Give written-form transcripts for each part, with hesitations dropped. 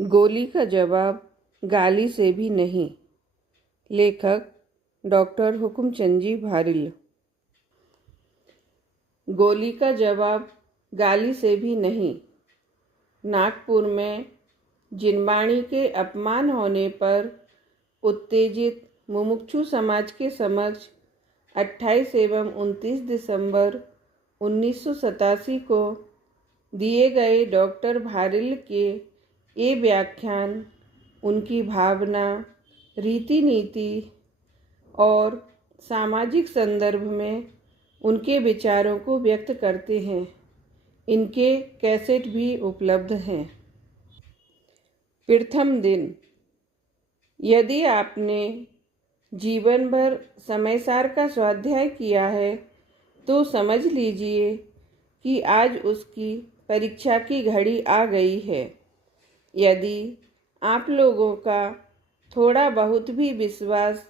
गोली का जवाब गाली से भी नहीं। लेखक डॉक्टर हुकुमचंद जी भारिल। गोली का जवाब गाली से भी नहीं। नागपुर में जिनवाणी के अपमान होने पर उत्तेजित मुमुक्षु समाज के समक्ष 28 एवं 29 दिसंबर 1987 को दिए गए डॉक्टर भारिल के ये व्याख्यान उनकी भावना, रीति नीति और सामाजिक संदर्भ में उनके विचारों को व्यक्त करते हैं। इनके कैसेट भी उपलब्ध हैं। प्रथम दिन। यदि आपने जीवन भर समयसार का स्वाध्याय किया है तो समझ लीजिए कि आज उसकी परीक्षा की घड़ी आ गई है। यदि आप लोगों का थोड़ा बहुत भी विश्वास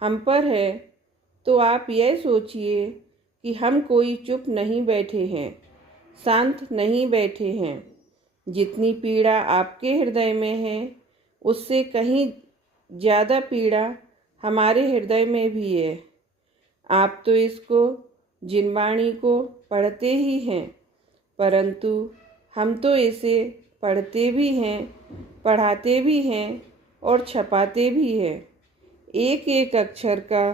हम पर है तो आप यह सोचिए कि हम कोई चुप नहीं बैठे हैं, शांत नहीं बैठे हैं। जितनी पीड़ा आपके हृदय में है उससे कहीं ज़्यादा पीड़ा हमारे हृदय में भी है। आप तो इसको जिनवाणी को पढ़ते ही हैं, परंतु हम तो इसे पढ़ते भी हैं, पढ़ाते भी हैं और छपाते भी हैं। एक एक अक्षर का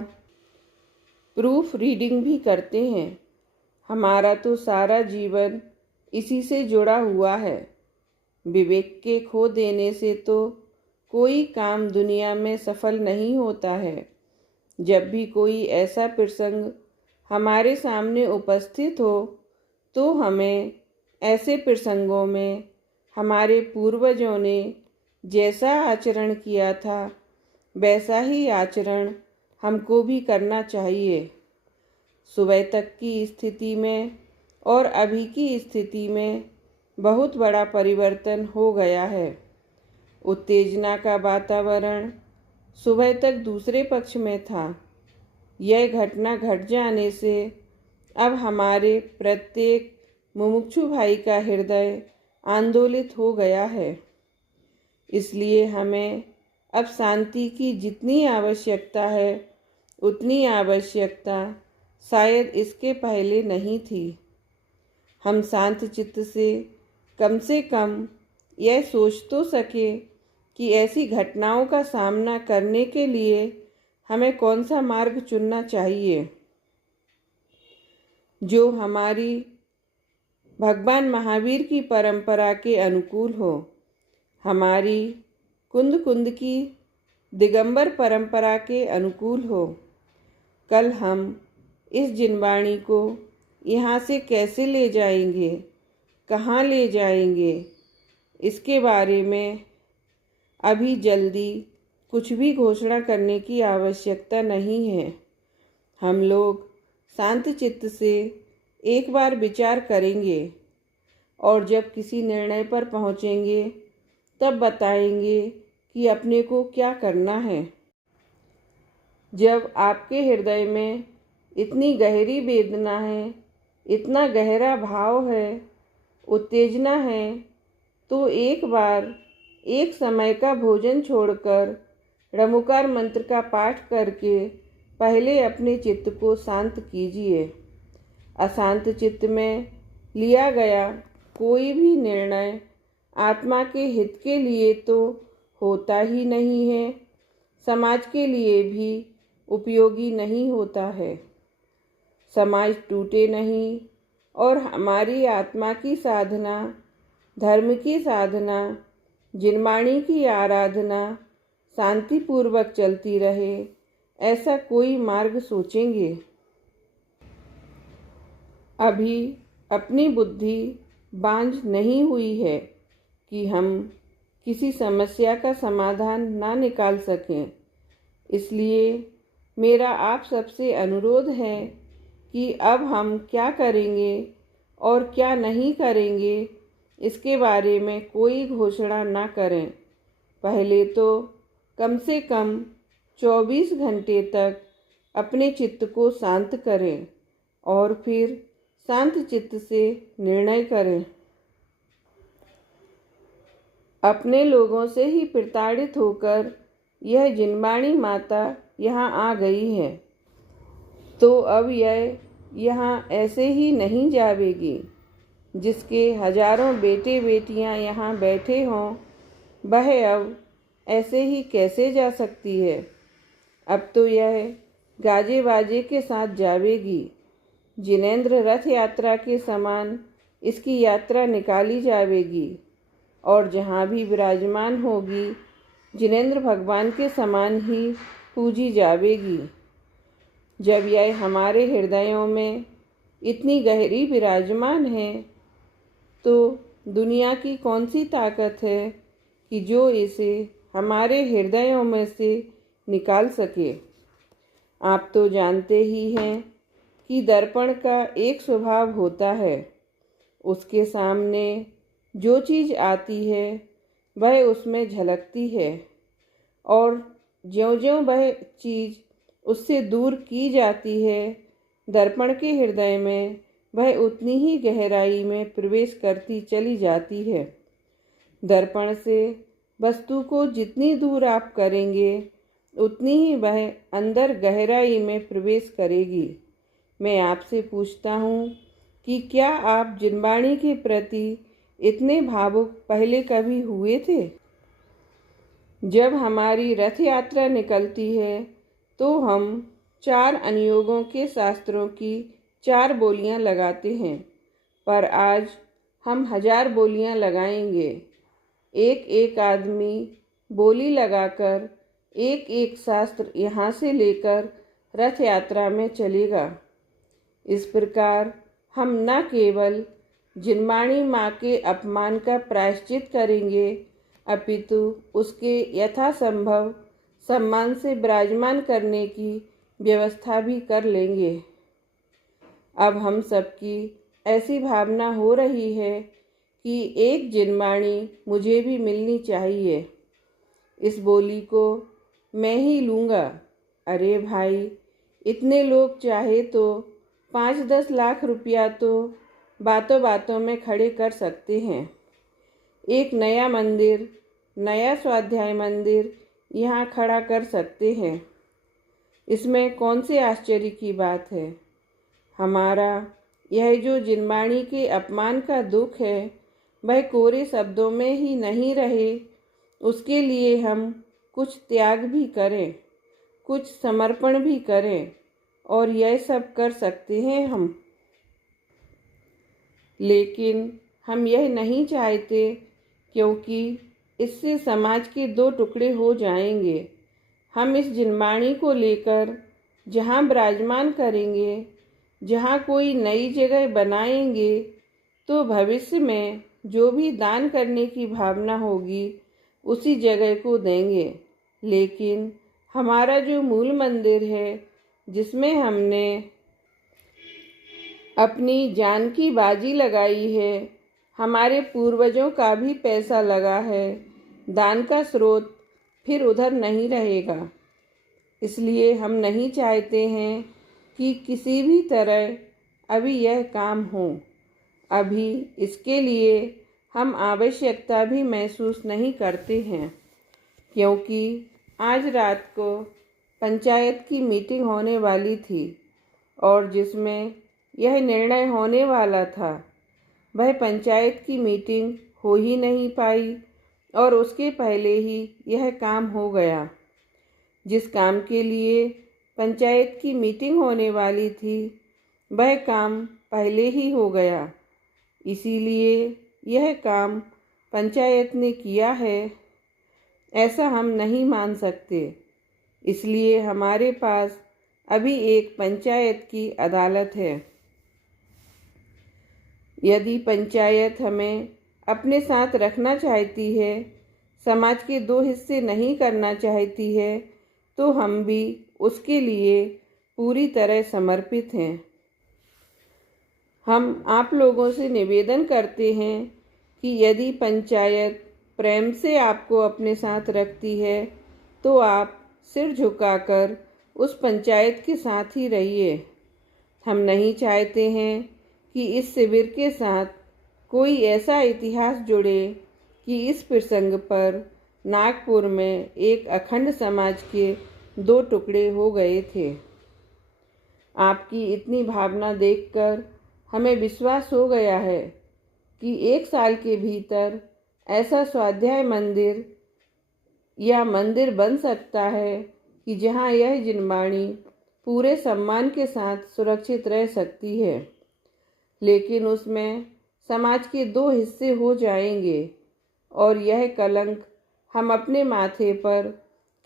प्रूफ रीडिंग भी करते हैं। हमारा तो सारा जीवन इसी से जुड़ा हुआ है। विवेक के खो देने से तो कोई काम दुनिया में सफल नहीं होता है। जब भी कोई ऐसा प्रसंग हमारे सामने उपस्थित हो तो हमें ऐसे प्रसंगों में हमारे पूर्वजों ने जैसा आचरण किया था वैसा ही आचरण हमको भी करना चाहिए। सुबह तक की स्थिति में और अभी की स्थिति में बहुत बड़ा परिवर्तन हो गया है। उत्तेजना का वातावरण सुबह तक दूसरे पक्ष में था। यह घटना घट जाने से अब हमारे प्रत्येक मुमुक्षु भाई का हृदय आंदोलित हो गया है। इसलिए हमें अब शांति की जितनी आवश्यकता है उतनी आवश्यकता शायद इसके पहले नहीं थी। हम शांत चित्त से कम यह सोच तो सके कि ऐसी घटनाओं का सामना करने के लिए हमें कौन सा मार्ग चुनना चाहिए जो हमारी भगवान महावीर की परंपरा के अनुकूल हो, हमारी कुंद कुंद की दिगंबर परंपरा के अनुकूल हो। कल हम इस जिनवाणी को यहाँ से कैसे ले जाएंगे, कहाँ ले जाएंगे, इसके बारे में अभी जल्दी कुछ भी घोषणा करने की आवश्यकता नहीं है। हम लोग शांत चित्त से एक बार विचार करेंगे और जब किसी निर्णय पर पहुँचेंगे तब बताएंगे कि अपने को क्या करना है। जब आपके हृदय में इतनी गहरी वेदना है, इतना गहरा भाव है, उत्तेजना है, तो एक बार एक समय का भोजन छोड़कर रमुकार मंत्र का पाठ करके पहले अपने चित्त को शांत कीजिए। अशांत चित्त में लिया गया कोई भी निर्णय आत्मा के हित के लिए तो होता ही नहीं है, समाज के लिए भी उपयोगी नहीं होता है। समाज टूटे नहीं और हमारी आत्मा की साधना, धर्म की साधना, जिनवाणी की आराधना शांतिपूर्वक चलती रहे, ऐसा कोई मार्ग सोचेंगे। अभी अपनी बुद्धि बांझ नहीं हुई है कि हम किसी समस्या का समाधान ना निकाल सकें। इसलिए मेरा आप सबसे अनुरोध है कि अब हम क्या करेंगे और क्या नहीं करेंगे इसके बारे में कोई घोषणा ना करें। पहले तो कम से कम 24 घंटे तक अपने चित्त को शांत करें और फिर शांत चित्त से निर्णय करें। अपने लोगों से ही प्रताड़ित होकर यह जिनवाणी माता यहाँ आ गई है, तो अब यह यहाँ ऐसे ही नहीं जावेगी। जिसके हजारों बेटे बेटियाँ यहाँ बैठे हों, वह अब ऐसे ही कैसे जा सकती है। अब तो यह गाजे बाजे के साथ जावेगी। जिनेंद्र रथ यात्रा के समान इसकी यात्रा निकाली जावेगी और जहाँ भी विराजमान होगी जिनेंद्र भगवान के समान ही पूजी जावेगी। जब यह हमारे हृदयों में इतनी गहरी विराजमान है, तो दुनिया की कौन सी ताकत है कि जो इसे हमारे हृदयों में से निकाल सके। आप तो जानते ही हैं कि दर्पण का एक स्वभाव होता है, उसके सामने जो चीज़ आती है वह उसमें झलकती है, और ज्यों-ज्यों वह चीज़ उससे दूर की जाती है, दर्पण के हृदय में वह उतनी ही गहराई में प्रवेश करती चली जाती है। दर्पण से वस्तु को जितनी दूर आप करेंगे, उतनी ही वह अंदर गहराई में प्रवेश करेगी। मैं आपसे पूछता हूँ कि क्या आप जिनवाणी के प्रति इतने भावुक पहले कभी हुए थे? जब हमारी रथ यात्रा निकलती है, तो हम 4 अनुयोगों के शास्त्रों की 4 बोलियां लगाते हैं, पर आज हम 1000 बोलियां लगाएंगे। एक एक आदमी बोली लगाकर एक एक शास्त्र यहाँ से लेकर रथ यात्रा में चलेगा। इस प्रकार हम न केवल जिनवाणी माँ के अपमान का प्रायश्चित करेंगे, अपितु उसके यथासंभव सम्मान से विराजमान करने की व्यवस्था भी कर लेंगे। अब हम सबकी ऐसी भावना हो रही है कि एक जिनवाणी मुझे भी मिलनी चाहिए। इस बोली को मैं ही लूँगा। अरे भाई, इतने लोग चाहे तो 5-10 लाख रुपया तो बातों बातों में खड़े कर सकते हैं। एक नया मंदिर, नया स्वाध्याय मंदिर यहाँ खड़ा कर सकते हैं। इसमें कौन से आश्चर्य की बात है। हमारा यह जो जिनवाणी के अपमान का दुख है, वह कोरे शब्दों में ही नहीं रहे, उसके लिए हम कुछ त्याग भी करें, कुछ समर्पण भी करें, और यह सब कर सकते हैं हम। लेकिन हम यह नहीं चाहते, क्योंकि इससे समाज के 2 टुकड़े हो जाएंगे। हम इस जिनवाणी को लेकर जहाँ विराजमान करेंगे, जहाँ कोई नई जगह बनाएंगे, तो भविष्य में जो भी दान करने की भावना होगी उसी जगह को देंगे। लेकिन हमारा जो मूल मंदिर है, जिसमें हमने अपनी जान की बाजी लगाई है, हमारे पूर्वजों का भी पैसा लगा है, दान का स्रोत फिर उधर नहीं रहेगा। इसलिए हम नहीं चाहते हैं कि किसी भी तरह अभी यह काम हो। अभी इसके लिए हम आवश्यकता भी महसूस नहीं करते हैं, क्योंकि आज रात को पंचायत की मीटिंग होने वाली थी, और जिसमें यह निर्णय होने वाला था, वह पंचायत की मीटिंग हो ही नहीं पाई, और उसके पहले ही यह काम हो गया। जिस काम के लिए पंचायत की मीटिंग होने वाली थी, वह काम पहले ही हो गया। इसीलिए यह काम पंचायत ने किया है, ऐसा हम नहीं मान सकते। इसलिए हमारे पास अभी एक पंचायत की अदालत है। यदि पंचायत हमें अपने साथ रखना चाहती है, समाज के 2 हिस्से नहीं करना चाहती है, तो हम भी उसके लिए पूरी तरह समर्पित हैं। हम आप लोगों से निवेदन करते हैं कि यदि पंचायत प्रेम से आपको अपने साथ रखती है, तो आप सिर झुकाकर उस पंचायत के साथ ही रहिए। हम नहीं चाहते हैं कि इस शिविर के साथ कोई ऐसा इतिहास जुड़े कि इस प्रसंग पर नागपुर में एक अखंड समाज के 2 टुकड़े हो गए थे। आपकी इतनी भावना देखकर हमें विश्वास हो गया है कि 1 साल के भीतर ऐसा स्वाध्याय मंदिर या मंदिर बन सकता है कि जहाँ यह जिनवाणी पूरे सम्मान के साथ सुरक्षित रह सकती है। लेकिन उसमें समाज के 2 हिस्से हो जाएंगे और यह कलंक हम अपने माथे पर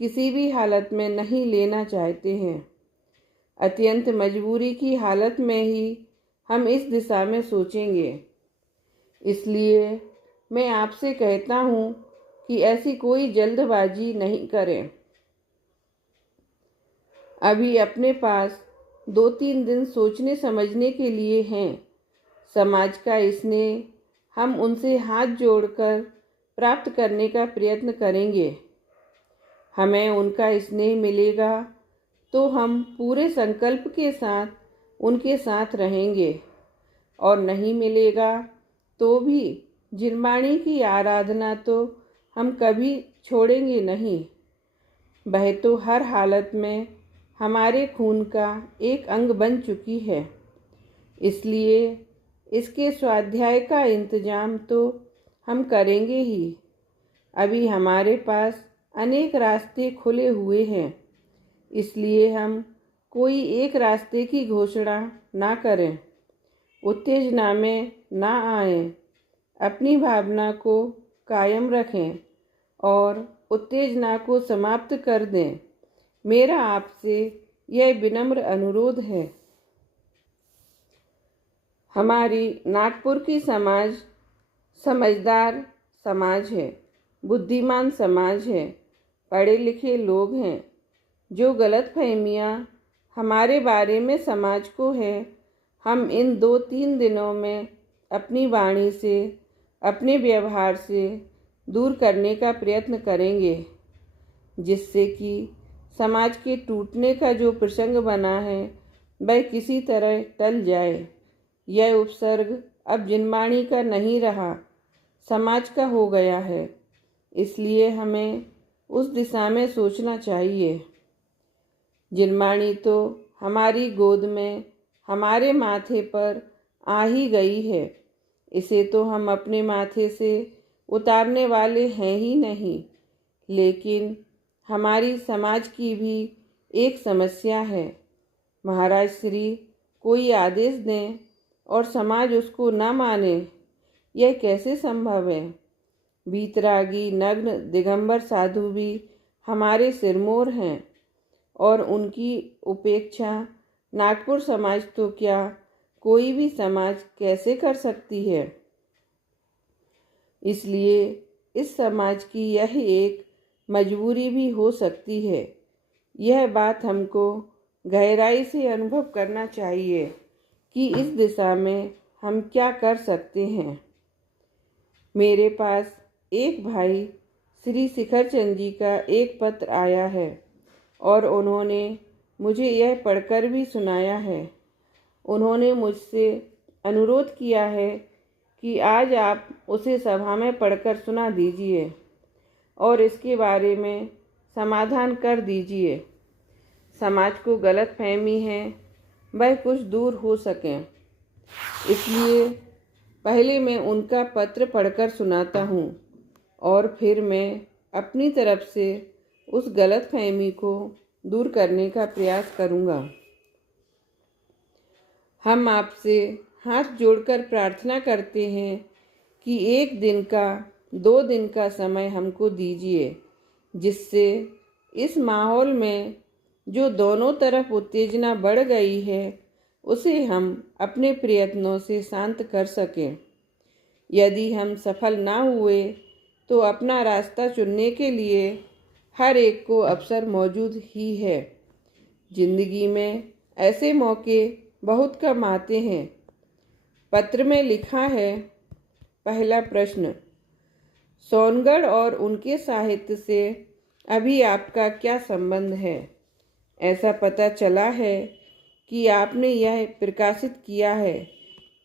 किसी भी हालत में नहीं लेना चाहते हैं। अत्यंत मजबूरी की हालत में ही हम इस दिशा में सोचेंगे। इसलिए मैं आपसे कहता हूँ कि ऐसी कोई जल्दबाजी नहीं करें। अभी अपने पास 2-3 दिन सोचने समझने के लिए हैं। समाज का स्नेह हम उनसे हाथ जोड़कर प्राप्त करने का प्रयत्न करेंगे। हमें उनका स्नेह मिलेगा तो हम पूरे संकल्प के साथ उनके साथ रहेंगे, और नहीं मिलेगा तो भी जिनवाणी की आराधना तो हम कभी छोड़ेंगे नहीं। वह तो हर हालत में हमारे खून का एक अंग बन चुकी है। इसलिए इसके स्वाध्याय का इंतजाम तो हम करेंगे ही। अभी हमारे पास अनेक रास्ते खुले हुए हैं, इसलिए हम कोई एक रास्ते की घोषणा ना करें, उत्तेजना में ना आएं, अपनी भावना को कायम रखें और उत्तेजना को समाप्त कर दें। मेरा आपसे यह विनम्र अनुरोध है। हमारी नागपुर की समाज समझदार समाज है, बुद्धिमान समाज है, पढ़े लिखे लोग हैं। जो गलतफहमियाँ हमारे बारे में समाज को है, हम इन 2-3 दिनों में अपनी वाणी से, अपने व्यवहार से दूर करने का प्रयत्न करेंगे, जिससे कि समाज के टूटने का जो प्रसंग बना है वह किसी तरह टल जाए। यह उपसर्ग अब जिनवाणी का नहीं रहा, समाज का हो गया है। इसलिए हमें उस दिशा में सोचना चाहिए। जिनवाणी तो हमारी गोद में, हमारे माथे पर आ ही गई है। इसे तो हम अपने माथे से उतारने वाले हैं ही नहीं। लेकिन हमारी समाज की भी एक समस्या है। महाराज श्री कोई आदेश दें और समाज उसको न माने, यह कैसे संभव है? बीतरागी नग्न दिगंबर साधु भी हमारे सिरमौर हैं, और उनकी उपेक्षा नागपुर समाज तो क्या कोई भी समाज कैसे कर सकती है? इसलिए इस समाज की यह एक मजबूरी भी हो सकती है। यह बात हमको गहराई से अनुभव करना चाहिए कि इस दिशा में हम क्या कर सकते हैं। मेरे पास एक भाई श्री शिखर चंद जी का एक पत्र आया है और उन्होंने मुझे यह पढ़कर भी सुनाया है। उन्होंने मुझसे अनुरोध किया है कि आज आप उसे सभा में पढ़कर सुना दीजिए और इसके बारे में समाधान कर दीजिए। समाज को गलतफहमी है वह कुछ दूर हो सकें। इसलिए पहले मैं उनका पत्र पढ़कर सुनाता हूँ और फिर मैं अपनी तरफ से उस गलतफहमी को दूर करने का प्रयास करूँगा। हम आपसे हाथ जोड़कर प्रार्थना करते हैं कि 1 दिन का 2 दिन का समय हमको दीजिए, जिससे इस माहौल में जो दोनों तरफ उत्तेजना बढ़ गई है उसे हम अपने प्रयत्नों से शांत कर सकें। यदि हम सफल ना हुए तो अपना रास्ता चुनने के लिए हर एक को अवसर मौजूद ही है। जिंदगी में ऐसे मौके बहुत कम आते हैं। पत्र में लिखा है, पहला प्रश्न, सोनगढ़ और उनके साहित्य से अभी आपका क्या संबंध है? ऐसा पता चला है कि आपने यह प्रकाशित किया है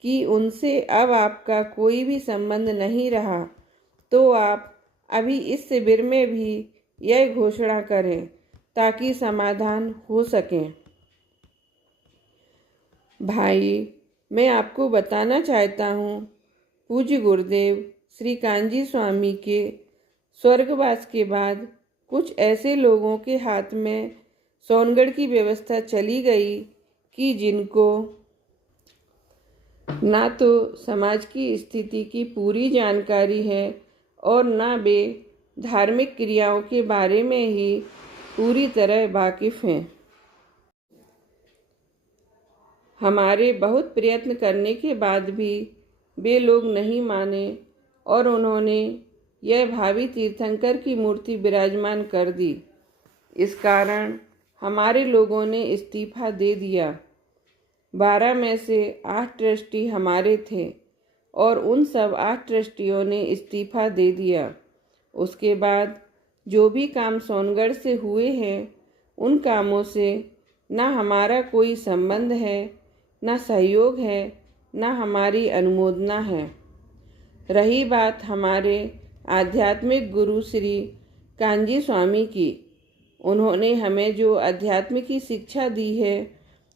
कि उनसे अब आपका कोई भी संबंध नहीं रहा तो आप अभी इस शिविर में भी यह घोषणा करें ताकि समाधान हो सके। भाई, मैं आपको बताना चाहता हूँ, पूज्य गुरुदेव श्री कांजी स्वामी के स्वर्गवास के बाद कुछ ऐसे लोगों के हाथ में सोनगढ़ की व्यवस्था चली गई कि जिनको ना तो समाज की स्थिति की पूरी जानकारी है और ना वे धार्मिक क्रियाओं के बारे में ही पूरी तरह वाकिफ हैं। हमारे बहुत प्रयत्न करने के बाद भी वे लोग नहीं माने और उन्होंने यह भावी तीर्थंकर की मूर्ति विराजमान कर दी। इस कारण हमारे लोगों ने इस्तीफा दे दिया। 12 में से 8 ट्रस्टी हमारे थे और उन सब 8 ट्रस्टियों ने इस्तीफा दे दिया। उसके बाद जो भी काम सोनगढ़ से हुए हैं उन कामों से ना हमारा कोई संबंध है, ना सहयोग है, ना हमारी अनुमोदना है। रही बात हमारे आध्यात्मिक गुरु श्री कांजी स्वामी की, उन्होंने हमें जो अध्यात्म की शिक्षा दी है,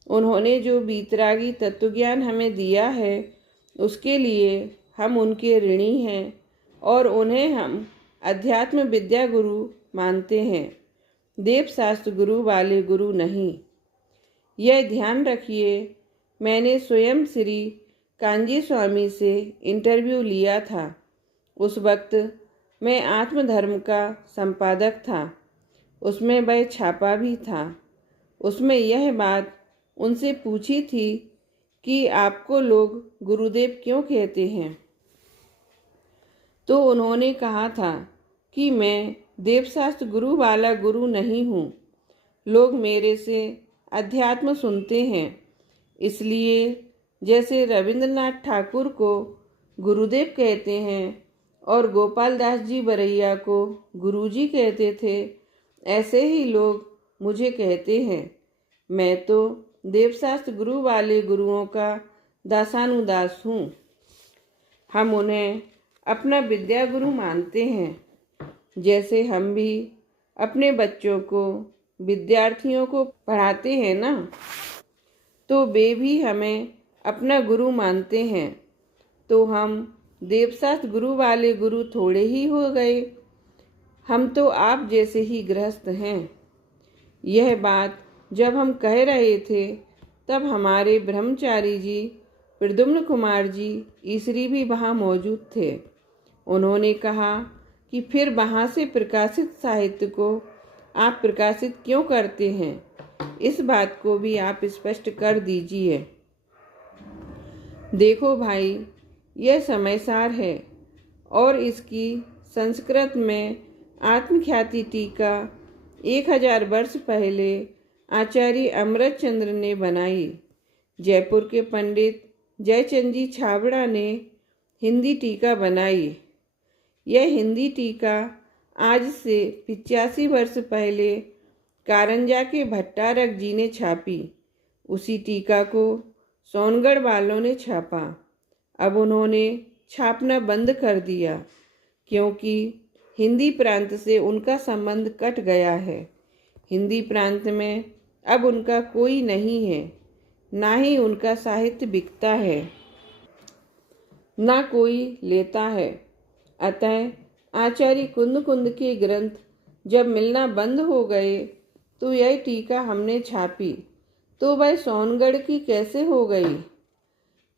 उन्होंने जो बीतरागी तत्वज्ञान हमें दिया है, उसके लिए हम उनके ऋणी हैं और उन्हें हम अध्यात्म विद्या गुरु मानते हैं, देव शास्त्र गुरु वाले गुरु नहीं। यह ध्यान रखिए, मैंने स्वयं श्री कांजी स्वामी से इंटरव्यू लिया था। उस वक्त मैं आत्मधर्म का संपादक था। उसमें वह छापा भी था। उसमें यह बात उनसे पूछी थी कि आपको लोग गुरुदेव क्यों कहते हैं, तो उन्होंने कहा था कि मैं देवशास्त्र गुरु वाला गुरु नहीं हूँ। लोग मेरे से अध्यात्म सुनते हैं, इसलिए जैसे रविंद्रनाथ ठाकुर को गुरुदेव कहते हैं और गोपाल दास जी बरैया को गुरुजी कहते थे, ऐसे ही लोग मुझे कहते हैं। मैं तो देवशास्त्र गुरु वाले गुरुओं का दासानुदास हूँ। हम उन्हें अपना विद्या गुरु मानते हैं, जैसे हम भी अपने बच्चों को, विद्यार्थियों को पढ़ाते हैं ना, तो वे भी हमें अपना गुरु मानते हैं। तो हम देवशास्त्र गुरु वाले गुरु थोड़े ही हो गए, हम तो आप जैसे ही गृहस्थ हैं। यह बात जब हम कह रहे थे तब हमारे ब्रह्मचारी जी प्रद्युम्न कुमार जी ईसरी भी वहाँ मौजूद थे। उन्होंने कहा कि फिर वहाँ से प्रकाशित साहित्य को आप प्रकाशित क्यों करते हैं, इस बात को भी आप स्पष्ट कर दीजिए। देखो भाई, यह समयसार है और इसकी संस्कृत में आत्मख्याति टीका 1000 वर्ष पहले आचार्य अमृत चंद्र ने बनाई। जयपुर के पंडित जयचंद जी छाबड़ा ने हिंदी टीका बनाई। यह हिंदी टीका आज से 85 वर्ष पहले कारंजा के भट्टारक जी ने छापी। उसी टीका को सोनगढ़ वालों ने छापा। अब उन्होंने छापना बंद कर दिया क्योंकि हिंदी प्रांत से उनका संबंध कट गया है। हिंदी प्रांत में अब उनका कोई नहीं है, ना ही उनका साहित्य बिकता है, ना कोई लेता है। अतः आचार्य कुंद कुंद के ग्रंथ जब मिलना बंद हो गए तो यह टीका हमने छापी, तो वह सोनगढ़ की कैसे हो गई?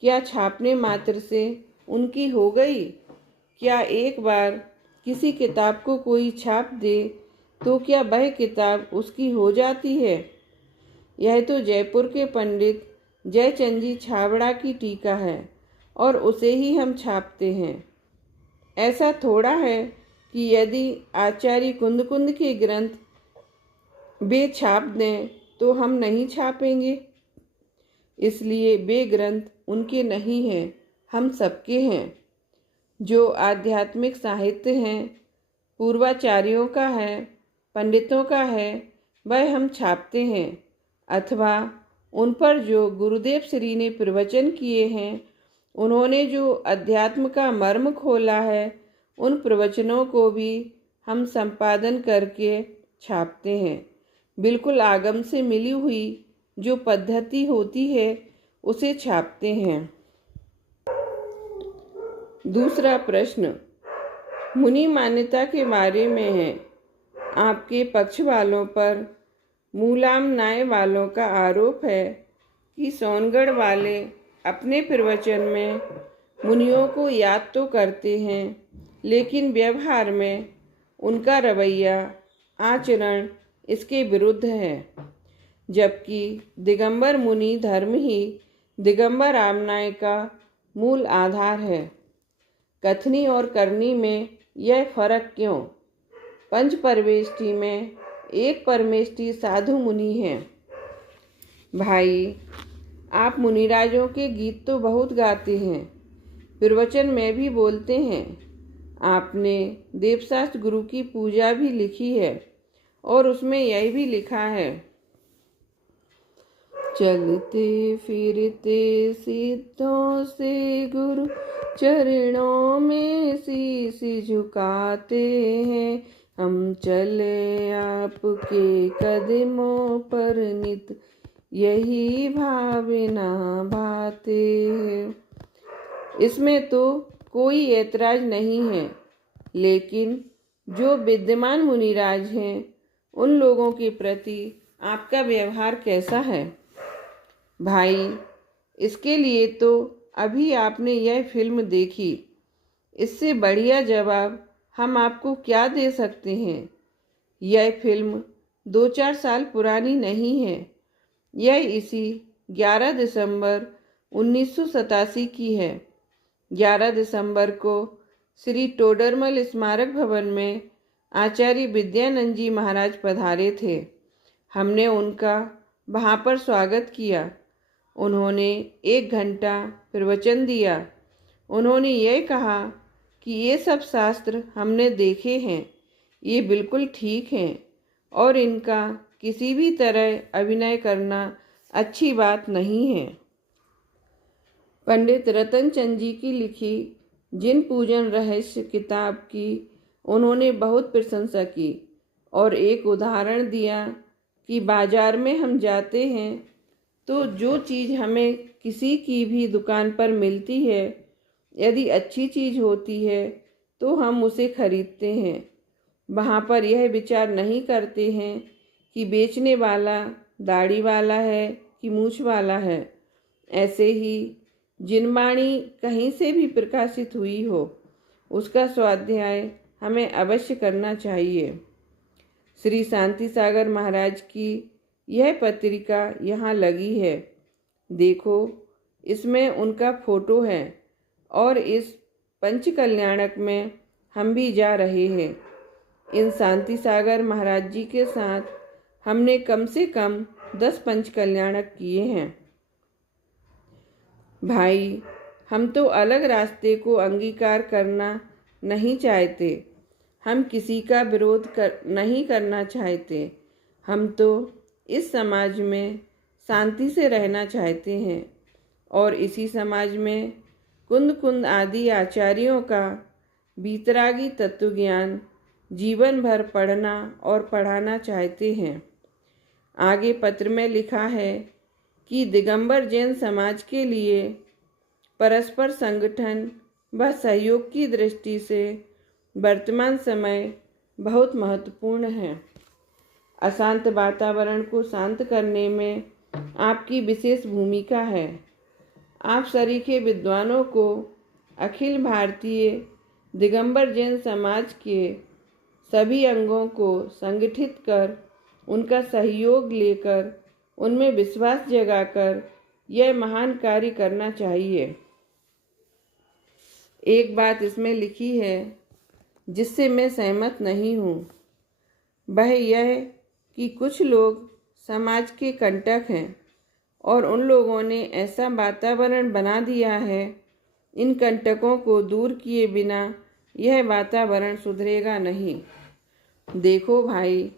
क्या छापने मात्र से उनकी हो गई? क्या एक बार किसी किताब को कोई छाप दे तो क्या वह किताब उसकी हो जाती है? यह तो जयपुर के पंडित जयचंद जी छाबड़ा की टीका है और उसे ही हम छापते हैं। ऐसा थोड़ा है कि यदि आचार्य कुंद कुंद के ग्रंथ वे छाप दें तो हम नहीं छापेंगे। इसलिए वे ग्रंथ उनके नहीं हैं, हम सबके हैं। जो आध्यात्मिक साहित्य हैं, पूर्वाचार्यों का है, पंडितों का है, वह हम छापते हैं, अथवा उन पर जो गुरुदेव श्री ने प्रवचन किए हैं, उन्होंने जो अध्यात्म का मर्म खोला है, उन प्रवचनों को भी हम संपादन करके छापते हैं। बिल्कुल आगम से मिली हुई जो पद्धति होती है उसे छापते हैं। दूसरा प्रश्न मुनि मान्यता के बारे में है। आपके पक्ष वालों पर मूलाम न्याय वालों का आरोप है कि सोनगढ़ वाले अपने प्रवचन में मुनियों को याद तो करते हैं, लेकिन व्यवहार में उनका रवैया आचरण इसके विरुद्ध है। जबकि दिगंबर मुनि धर्म ही दिगंबर रामनाय का मूल आधार है। कथनी और करनी में यह फर्क क्यों? पंच परमेष्टि में एक परमेष्टि साधु मुनि हैं। भाई, आप मुनिराजों के गीत तो बहुत गाते हैं, प्रवचन में भी बोलते हैं। आपने देवशास्त्र गुरु की पूजा भी लिखी है और उसमें यह भी लिखा है, चलते फिरते सिद्धों से गुरु चरणों में शीश झुकाते हैं। हम चले आपके कदमों पर नित यही भावना भाते हैं। इसमें तो कोई ऐतराज नहीं है, लेकिन जो विद्यमान मुनिराज हैं उन लोगों के प्रति आपका व्यवहार कैसा है? भाई, इसके लिए तो अभी आपने यह फिल्म देखी। इससे बढ़िया जवाब हम आपको क्या दे सकते हैं? यह फिल्म 2-4 साल पुरानी नहीं है। यह इसी 11 दिसंबर 1987 की है। 11 दिसंबर को श्री टोडरमल स्मारक भवन में आचार्य विद्यानंद जी महाराज पधारे थे। हमने उनका वहाँ पर स्वागत किया। उन्होंने 1 घंटा प्रवचन दिया। उन्होंने यह कहा कि ये सब शास्त्र हमने देखे हैं, ये बिल्कुल ठीक हैं और इनका किसी भी तरह अभिनय करना अच्छी बात नहीं है। पंडित रतनचंद जी की लिखी जिन पूजन रहस्य किताब की उन्होंने बहुत प्रशंसा की और एक उदाहरण दिया कि बाजार में हम जाते हैं तो जो चीज़ हमें किसी की भी दुकान पर मिलती है, यदि अच्छी चीज़ होती है तो हम उसे खरीदते हैं। वहाँ पर यह विचार नहीं करते हैं कि बेचने वाला दाढ़ी वाला है कि मूछ वाला है। ऐसे ही जिनवाणी कहीं से भी प्रकाशित हुई हो, उसका स्वाध्याय हमें अवश्य करना चाहिए। श्री शांति सागर महाराज की यह पत्रिका यहाँ लगी है, देखो, इसमें उनका फोटो है और इस पंच कल्याणक में हम भी जा रहे हैं। इन शांति सागर महाराज जी के साथ हमने कम से कम 10 पंच कल्याणक किए हैं। भाई, हम तो अलग रास्ते को अंगीकार करना नहीं चाहते, हम किसी का विरोध नहीं करना चाहते। हम तो इस समाज में शांति से रहना चाहते हैं और इसी समाज में कुंद कुंद आदि आचार्यों का बीतरागी तत्वज्ञान जीवन भर पढ़ना और पढ़ाना चाहते हैं। आगे पत्र में लिखा है कि दिगंबर जैन समाज के लिए परस्पर संगठन व सहयोग की दृष्टि से वर्तमान समय बहुत महत्वपूर्ण है। अशांत वातावरण को शांत करने में आपकी विशेष भूमिका है। आप सरीखे विद्वानों को अखिल भारतीय दिगंबर जैन समाज के सभी अंगों को संगठित कर उनका सहयोग लेकर उनमें विश्वास जगाकर यह महान कार्य करना चाहिए। एक बात इसमें लिखी है जिससे मैं सहमत नहीं हूँ, वह यह कि कुछ लोग समाज के कंटक हैं और उन लोगों ने ऐसा वातावरण बना दिया है, इन कंटकों को दूर किए बिना यह वातावरण सुधरेगा नहीं। देखो भाई,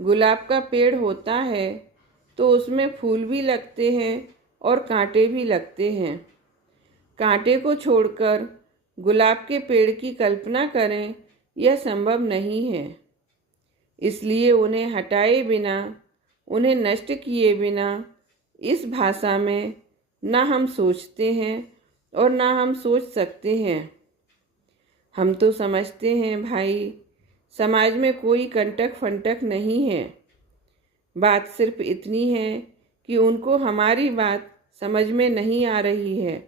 गुलाब का पेड़ होता है तो उसमें फूल भी लगते हैं और कांटे भी लगते हैं। कांटे को छोड़कर गुलाब के पेड़ की कल्पना करें, यह संभव नहीं है। इसलिए उन्हें हटाए बिना, उन्हें नष्ट किए बिना इस भाषा में ना हम सोचते हैं और ना हम सोच सकते हैं। हम तो समझते हैं भाई, समाज में कोई कंटक फंटक नहीं है। बात सिर्फ इतनी है कि उनको हमारी बात समझ में नहीं आ रही है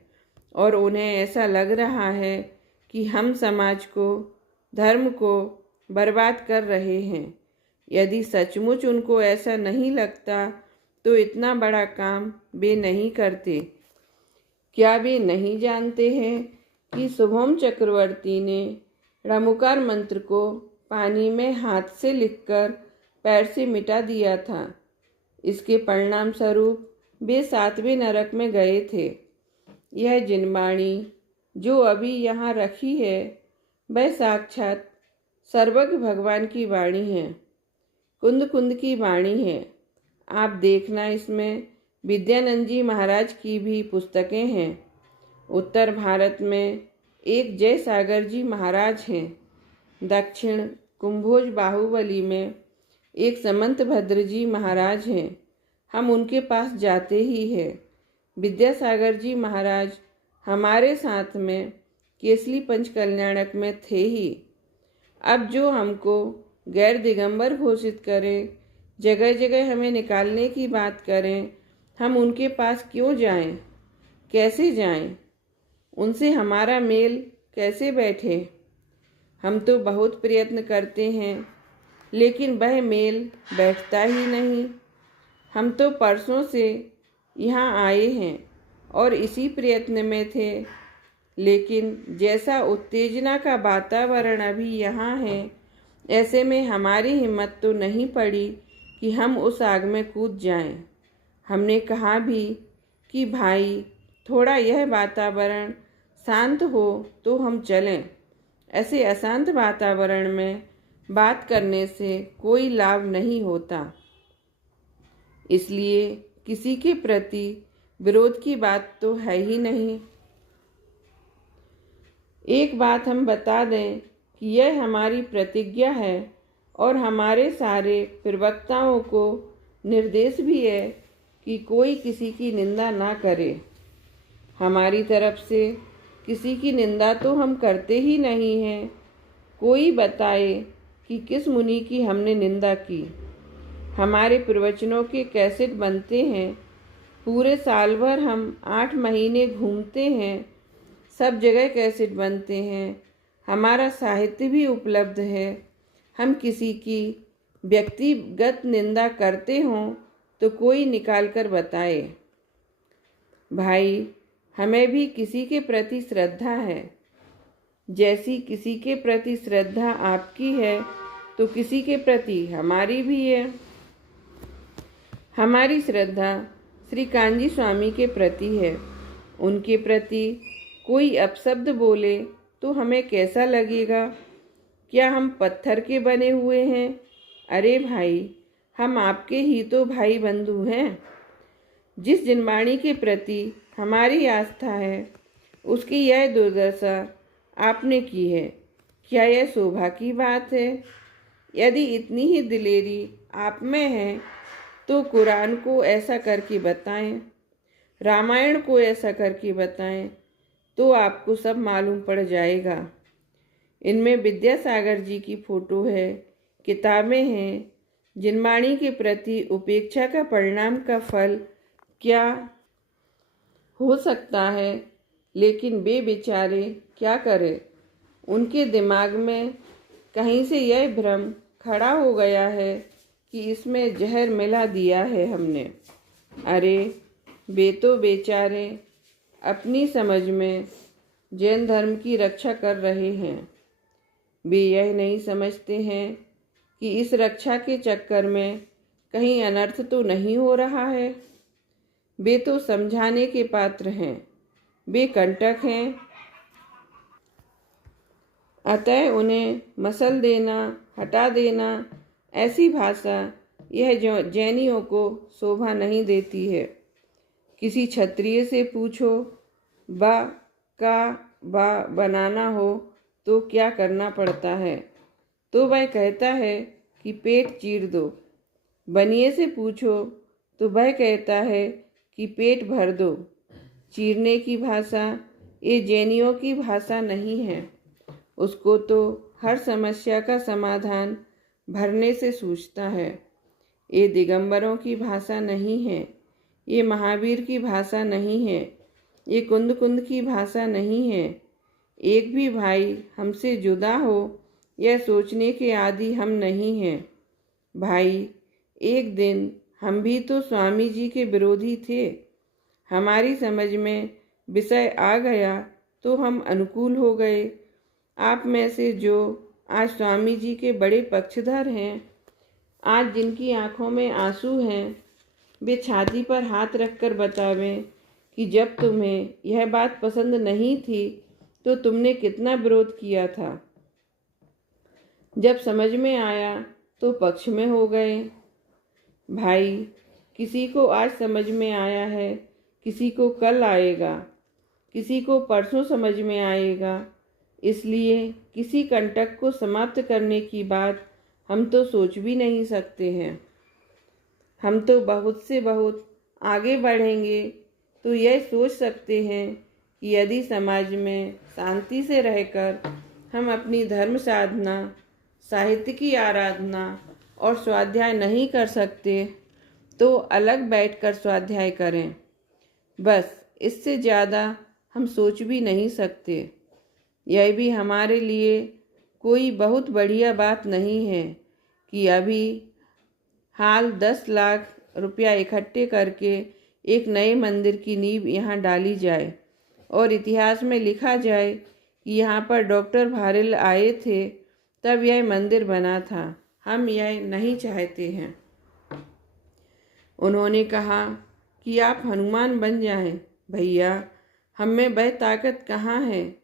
और उन्हें ऐसा लग रहा है कि हम समाज को, धर्म को बर्बाद कर रहे हैं। यदि सचमुच उनको ऐसा नहीं लगता तो इतना बड़ा काम वे नहीं करते। क्या वे नहीं जानते हैं कि शुभम चक्रवर्ती ने रमुकार मंत्र को पानी में हाथ से लिखकर पैर से मिटा दिया था। इसके परिणाम स्वरूप वे 7वें नरक में गए थे। यह जिनवाणी जो अभी यहाँ रखी है, वह साक्षात सर्वज्ञ भगवान की वाणी है, कुंद कुंद की वाणी है। आप देखना, इसमें विद्यानंद जी महाराज की भी पुस्तकें हैं। उत्तर भारत में एक जय सागर जी महाराज हैं। दक्षिण कुंभोज बाहुबली में एक समंत भद्र जी महाराज हैं। हम उनके पास जाते ही हैं। विद्यासागर जी महाराज हमारे साथ में केसली पंचकल्याणक में थे ही। अब जो हमको गैर दिगंबर घोषित करें, जगह जगह हमें निकालने की बात करें, हम उनके पास क्यों जाएं? कैसे जाएं? उनसे हमारा मेल कैसे बैठे? हम तो बहुत प्रयत्न करते हैं, लेकिन वह मेल बैठता ही नहीं। हम तो परसों से यहाँ आए हैं और इसी प्रयत्न में थे, लेकिन जैसा उत्तेजना का वातावरण अभी यहाँ है, ऐसे में हमारी हिम्मत तो नहीं पड़ी कि हम उस आग में कूद जाएं। हमने कहा भी कि भाई, थोड़ा यह वातावरण शांत हो तो हम चलें। ऐसे अशांत वातावरण में बात करने से कोई लाभ नहीं होता। इसलिए किसी के प्रति विरोध की बात तो है ही नहीं। एक बात हम बता दें कि यह हमारी प्रतिज्ञा है और हमारे सारे प्रवक्ताओं को निर्देश भी है कि कोई किसी की निंदा ना करे। हमारी तरफ से किसी की निंदा तो हम करते ही नहीं हैं। कोई बताए कि किस मुनि की हमने निंदा की। हमारे प्रवचनों के कैसेट बनते हैं। पूरे साल भर हम 8 महीने घूमते हैं, सब जगह कैसेट बनते हैं। हमारा साहित्य भी उपलब्ध है। हम किसी की व्यक्तिगत निंदा करते हों तो कोई निकाल कर बताए। भाई, हमें भी किसी के प्रति श्रद्धा है। जैसी किसी के प्रति श्रद्धा आपकी है, तो किसी के प्रति हमारी भी है। हमारी श्रद्धा श्री कांजी स्वामी के प्रति है। उनके प्रति कोई अपशब्द बोले तो हमें कैसा लगेगा? क्या हम पत्थर के बने हुए हैं? अरे भाई, हम आपके ही तो भाई बंधु हैं। जिस जिनवाणी के प्रति हमारी आस्था है, उसकी यह दुर्दशा आपने की है। क्या यह शोभा की बात है? यदि इतनी ही दिलेरी आप में है तो कुरान को ऐसा करके बताएं, रामायण को ऐसा करके बताएं, तो आपको सब मालूम पड़ जाएगा। इनमें विद्यासागर जी की फोटो है, किताबें हैं। जिनवाणी के प्रति उपेक्षा का परिणाम का फल क्या हो सकता है? लेकिन वे बेचारे क्या करें? उनके दिमाग में कहीं से यह भ्रम खड़ा हो गया है कि इसमें जहर मिला दिया है हमने। अरे, वे तो बेचारे अपनी समझ में जैन धर्म की रक्षा कर रहे हैं। वे यह नहीं समझते हैं कि इस रक्षा के चक्कर में कहीं अनर्थ तो नहीं हो रहा है। वे तो समझाने के पात्र हैं। वे कंटक हैं, अतः उन्हें मसल देना, हटा देना, ऐसी भाषा यह जैनियों को शोभा नहीं देती है। किसी क्षत्रिय से पूछो, बा, का, बनाना हो तो क्या करना पड़ता है? तो वह कहता है कि पेट चीर दो। बनिए से पूछो तो वह कहता है कि पेट भर दो। चीरने की भाषा ये जैनियों की भाषा नहीं है। उसको तो हर समस्या का समाधान भरने से सूझता है। ये दिगंबरों की भाषा नहीं है, ये महावीर की भाषा नहीं है, ये कुंद कुंद की भाषा नहीं है। एक भी भाई हमसे जुदा हो यह सोचने के आदि हम नहीं हैं। भाई, एक दिन हम भी तो स्वामी जी के विरोधी थे। हमारी समझ में विषय आ गया तो हम अनुकूल हो गए। आप में से जो आज स्वामी जी के बड़े पक्षधर हैं, आज जिनकी आंखों में आंसू हैं, वे छाती पर हाथ रखकर बतावें कि जब तुम्हें यह बात पसंद नहीं थी तो तुमने कितना विरोध किया था। जब समझ में आया तो पक्ष में हो गए। भाई, किसी को आज समझ में आया है, किसी को कल आएगा, किसी को परसों समझ में आएगा। इसलिए किसी कंटक को समाप्त करने की बात हम तो सोच भी नहीं सकते हैं। हम तो बहुत से बहुत आगे बढ़ेंगे तो यह सोच सकते हैं कि यदि समाज में शांति से रहकर हम अपनी धर्म साधना, साहित्य की आराधना और स्वाध्याय नहीं कर सकते तो अलग बैठकर स्वाध्याय करें। बस, इससे ज़्यादा हम सोच भी नहीं सकते। यह भी हमारे लिए कोई बहुत बढ़िया बात नहीं है कि अभी हाल 10 लाख रुपया इकट्ठे करके एक नए मंदिर की नींव यहाँ डाली जाए और इतिहास में लिखा जाए कि यहाँ पर डॉक्टर भारेल आए थे तब यह मंदिर बना था। हम यह नहीं चाहते हैं। उन्होंने कहा कि आप हनुमान बन जाएं। भैया, हम में वह ताकत कहाँ है,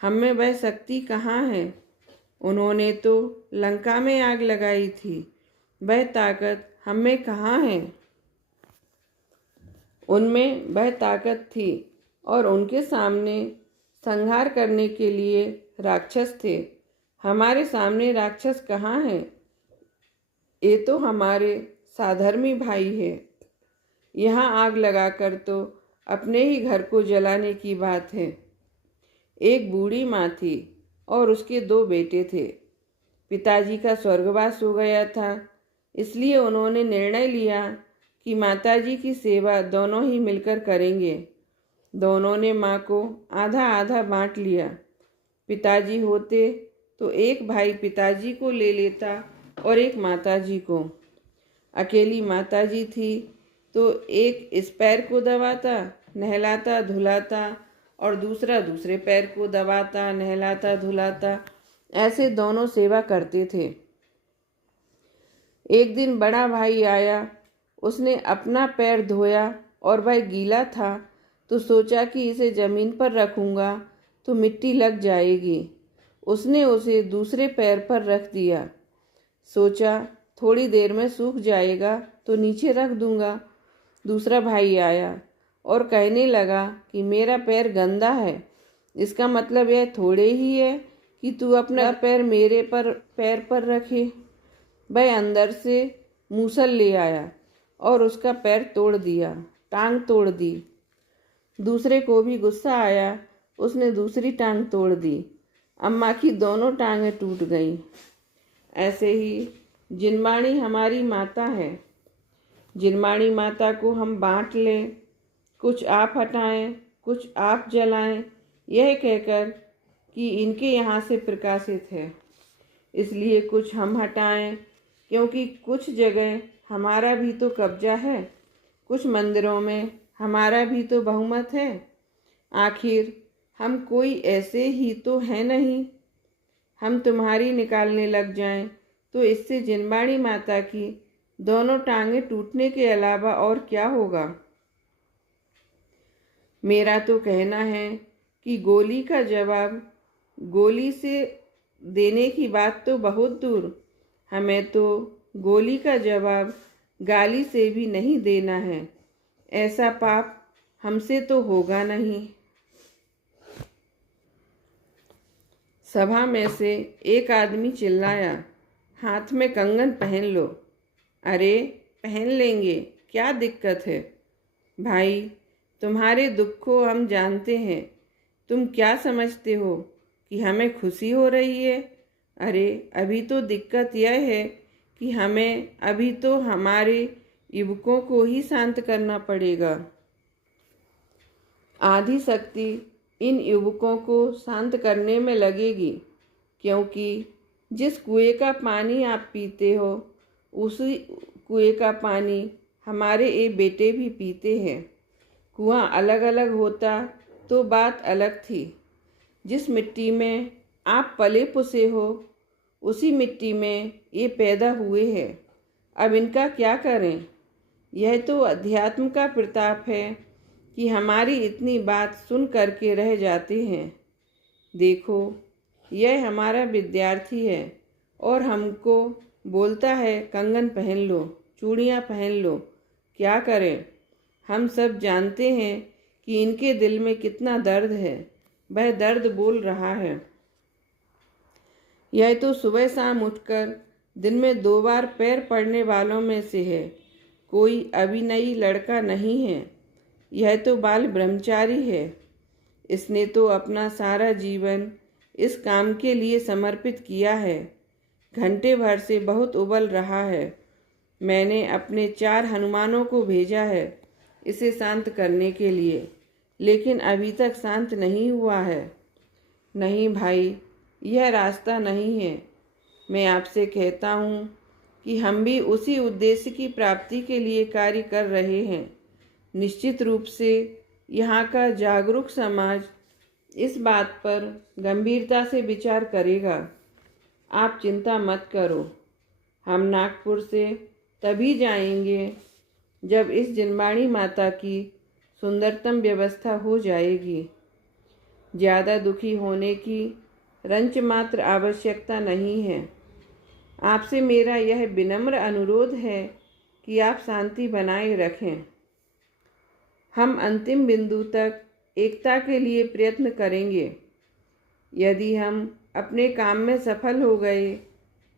हम में वह शक्ति कहाँ है? उन्होंने तो लंका में आग लगाई थी, वह ताकत हम में कहाँ है? उनमें वह ताकत थी और उनके सामने संहार करने के लिए राक्षस थे। हमारे सामने राक्षस कहाँ है? ये तो हमारे साधर्मी भाई है। यहाँ आग लगाकर तो अपने ही घर को जलाने की बात है। एक बूढ़ी माँ थी और उसके 2 बेटे थे। पिताजी का स्वर्गवास हो गया था, इसलिए उन्होंने निर्णय लिया कि माताजी की सेवा दोनों ही मिलकर करेंगे। दोनों ने माँ को आधा आधा बांट लिया। पिताजी होते तो एक भाई पिताजी को ले लेता और एक माताजी को। अकेली माताजी थी तो एक इस पैर को दबाता, नहलाता, धुलाता और दूसरा दूसरे पैर को दबाता, नहलाता, धुलाता, ऐसे दोनों सेवा करते थे। एक दिन बड़ा भाई आया। उसने अपना पैर धोया और वह गीला था तो सोचा कि इसे ज़मीन पर रखूँगा तो मिट्टी लग जाएगी। उसने उसे दूसरे पैर पर रख दिया। सोचा थोड़ी देर में सूख जाएगा तो नीचे रख दूँगा। दूसरा भाई आया और कहने लगा कि मेरा पैर गंदा है। इसका मतलब यह थोड़े ही है कि तू अपना पैर मेरे पैर पर रखे। वह अंदर से मूसल ले आया और उसका पैर तोड़ दिया, टांग तोड़ दी। दूसरे को भी गुस्सा आया, उसने दूसरी टांग तोड़ दी। अम्मा की दोनों टांगें टूट गईं। ऐसे ही जिनवाणी हमारी माता है। जिनवाणी माता को हम बांट लें, कुछ आप हटाएं, कुछ आप जलाएं, यह कहकर कि इनके यहाँ से प्रकाशित है, इसलिए कुछ हम हटाएं, क्योंकि कुछ जगह हमारा भी तो कब्जा है, कुछ मंदिरों में हमारा भी तो बहुमत है। आखिर हम कोई ऐसे ही तो हैं नहीं। हम तुम्हारी निकालने लग जाएं तो इससे जिनवाणी माता की दोनों टांगें टूटने के अलावा और क्या होगा? मेरा तो कहना है कि गोली का जवाब गोली से देने की बात तो बहुत दूर, हमें तो गोली का जवाब गाली से भी नहीं देना है। ऐसा पाप हमसे तो होगा नहीं। सभा में से एक आदमी चिल्लाया, हाथ में कंगन पहन लो। अरे पहन लेंगे, क्या दिक्कत है? भाई, तुम्हारे दुख को हम जानते हैं। तुम क्या समझते हो कि हमें खुशी हो रही है? अरे अभी तो दिक्कत यह है कि हमें अभी तो हमारे युवकों को ही शांत करना पड़ेगा। आधी शक्ति इन युवकों को शांत करने में लगेगी, क्योंकि जिस कुएं का पानी आप पीते हो उसी कुएं का पानी हमारे ये बेटे भी पीते हैं। कुआं अलग अलग होता तो बात अलग थी। जिस मिट्टी में आप पले पुसे हो उसी मिट्टी में ये पैदा हुए हैं। अब इनका क्या करें? यह तो अध्यात्म का प्रताप है कि हमारी इतनी बात सुन करके रह जाते हैं। देखो, यह हमारा विद्यार्थी है और हमको बोलता है कंगन पहन लो, चूड़ियाँ पहन लो। क्या करें? हम सब जानते हैं कि इनके दिल में कितना दर्द है। वह दर्द बोल रहा है। यह तो सुबह शाम उठकर दिन में 2 बार पैर पड़ने वालों में से है। कोई अभिनयी लड़का नहीं है। यह तो बाल ब्रह्मचारी है। इसने तो अपना सारा जीवन इस काम के लिए समर्पित किया है। घंटे भर से बहुत उबल रहा है। मैंने अपने 4 हनुमानों को भेजा है इसे शांत करने के लिए, लेकिन अभी तक शांत नहीं हुआ है। नहीं भाई, यह रास्ता नहीं है। मैं आपसे कहता हूँ कि हम भी उसी उद्देश्य की प्राप्ति के लिए कार्य कर रहे हैं। निश्चित रूप से यहाँ का जागरूक समाज इस बात पर गंभीरता से विचार करेगा। आप चिंता मत करो। हम नागपुर से तभी जाएंगे जब इस जिनवाणी माता की सुंदरतम व्यवस्था हो जाएगी। ज़्यादा दुखी होने की रंच मात्र आवश्यकता नहीं है। आपसे मेरा यह विनम्र अनुरोध है कि आप शांति बनाए रखें। हम अंतिम बिंदु तक एकता के लिए प्रयत्न करेंगे। यदि हम अपने काम में सफल हो गए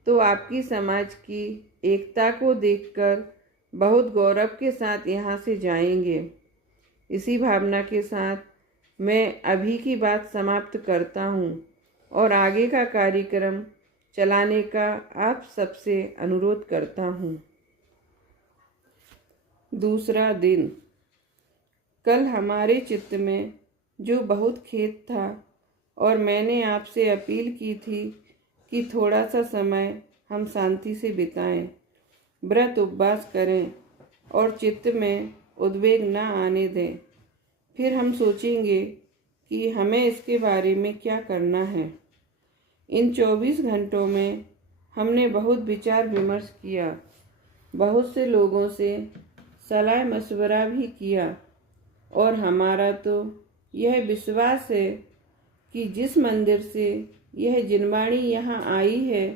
तो आपकी समाज की एकता को देखकर बहुत गौरव के साथ यहाँ से जाएंगे। इसी भावना के साथ मैं अभी की बात समाप्त करता हूँ और आगे का कार्यक्रम चलाने का आप सबसे अनुरोध करता हूँ। दूसरा दिन। कल हमारे चित्त में जो बहुत खेद था और मैंने आपसे अपील की थी कि थोड़ा सा समय हम शांति से बिताएं, व्रत उपवास करें और चित्त में उद्वेग न आने दें। फिर हम सोचेंगे कि हमें इसके बारे में क्या करना है। इन 24 घंटों में हमने बहुत विचार विमर्श किया, बहुत से लोगों से सलाह मशवरा भी किया और हमारा तो यह विश्वास है कि जिस मंदिर से यह जिनवाणी यहाँ आई है